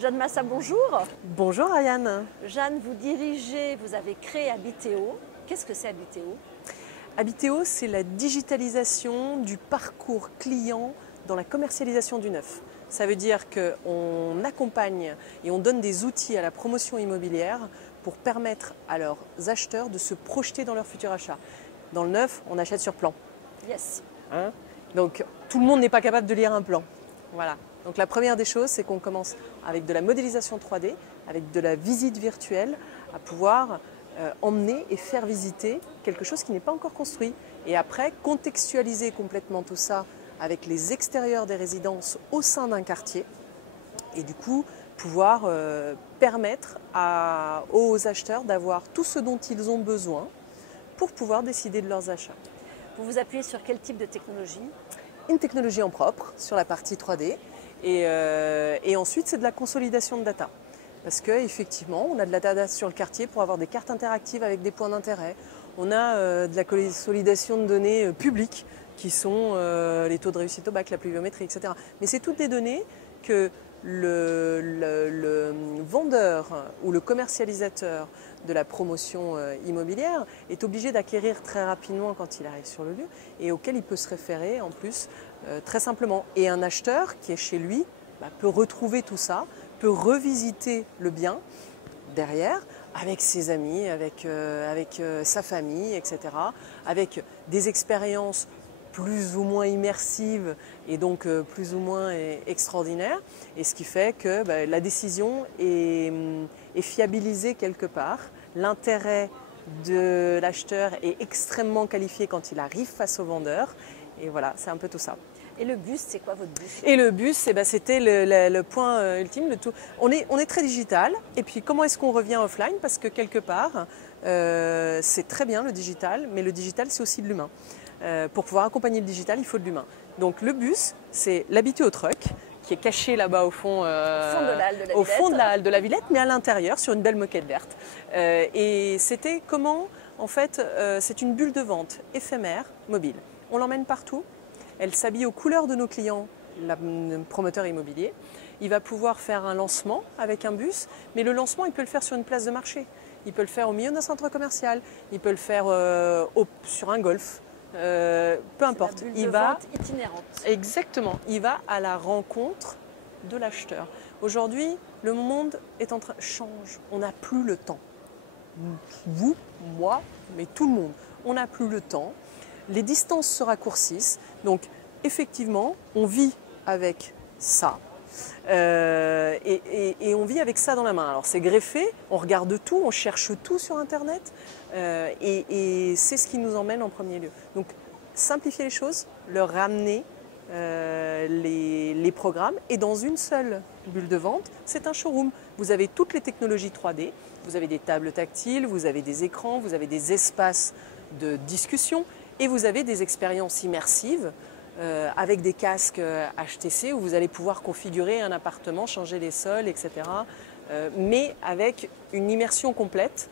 Jeanne Massa, bonjour. Bonjour Ariane. Jeanne, vous avez créé Habitéo. Qu'est-ce que c'est Habitéo? Habitéo, c'est la digitalisation du parcours client dans la commercialisation du neuf. Ça veut dire qu'on accompagne et on donne des outils à la promotion immobilière pour permettre à leurs acheteurs de se projeter dans leur futur achat. Dans le neuf, on achète sur plan. Yes. Donc tout le monde n'est pas capable de lire un plan. Voilà. Donc la première des choses, c'est qu'on commence avec de la modélisation 3D, avec de la visite virtuelle, à pouvoir emmener et faire visiter quelque chose qui n'est pas encore construit. Et après, contextualiser complètement tout ça avec les extérieurs des résidences au sein d'un quartier. Et du coup, pouvoir permettre aux acheteurs d'avoir tout ce dont ils ont besoin pour pouvoir décider de leurs achats. Vous vous appuyez sur quel type de technologie? Une technologie en propre sur la partie 3D et ensuite c'est de la consolidation de data. Parce qu'effectivement, on a de la data sur le quartier pour avoir des cartes interactives avec des points d'intérêt. On a de la consolidation de données publiques qui sont les taux de réussite au bac, la pluviométrie, etc. Mais c'est toutes des données que le vendeur ou le commercialisateur de la promotion immobilière est obligé d'acquérir très rapidement quand il arrive sur le lieu et auquel il peut se référer en plus très simplement. Et un acheteur qui est chez lui peut retrouver tout ça, peut revisiter le bien derrière avec ses amis, avec sa famille, etc. Avec des expériences plus ou moins immersive et donc plus ou moins extraordinaire. Et ce qui fait que la décision est fiabilisée quelque part. L'intérêt de l'acheteur est extrêmement qualifié quand il arrive face au vendeur. Et voilà, c'est un peu tout ça. Et le bus, c'est quoi votre bus? Et le bus, c'était le point ultime de tout. On est très digital. Et puis comment est-ce qu'on revient offline? Parce que quelque part, c'est très bien le digital, mais le digital, c'est aussi de l'humain. Pour pouvoir accompagner le digital, il faut de l'humain. Donc le bus, c'est l'habitué truck qui est caché là-bas au fond, au fond de la halle de la Villette, mais à l'intérieur sur une belle moquette verte. Et c'était comment, en fait, c'est une bulle de vente éphémère, mobile. On l'emmène partout. Elle s'habille aux couleurs de nos clients, le promoteur immobilier. Il va pouvoir faire un lancement avec un bus, mais le lancement, il peut le faire sur une place de marché. Il peut le faire au milieu d'un centre commercial. Il peut le faire sur un golf. Peu importe, il va itinérante. Exactement, il va à la rencontre de l'acheteur. Aujourd'hui, le monde est en train de changer. On n'a plus le temps. Vous, moi, mais tout le monde. On n'a plus le temps. Les distances se raccourcissent. Donc, effectivement, on vit avec ça. Et on vit avec ça dans la main. Alors c'est greffé, on regarde tout, on cherche tout sur Internet et c'est ce qui nous emmène en premier lieu. Donc simplifier les choses, leur ramener les programmes et dans une seule bulle de vente, c'est un showroom. Vous avez toutes les technologies 3D, vous avez des tables tactiles, vous avez des écrans, vous avez des espaces de discussion et vous avez des expériences immersives avec des casques HTC où vous allez pouvoir configurer un appartement, changer les sols, etc. Mais avec une immersion complète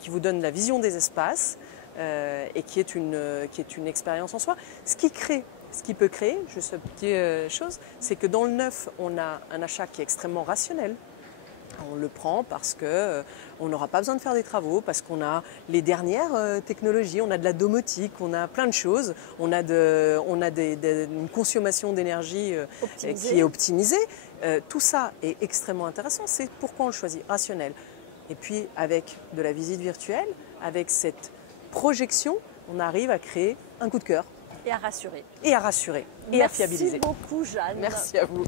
qui vous donne la vision des espaces et qui est une expérience en soi. Ce qui peut créer, juste une petite chose, c'est que dans le neuf, on a un achat qui est extrêmement rationnel. On le prend parce qu'on n'aura pas besoin de faire des travaux, parce qu'on a les dernières technologies, on a de la domotique, on a plein de choses, on a une consommation d'énergie qui est optimisée. Tout ça est extrêmement intéressant, c'est pourquoi on le choisit, rationnel. Et puis avec de la visite virtuelle, avec cette projection, on arrive à créer un coup de cœur. Et à rassurer. Et à rassurer, et à fiabiliser. Merci beaucoup Jeanne. Merci à vous.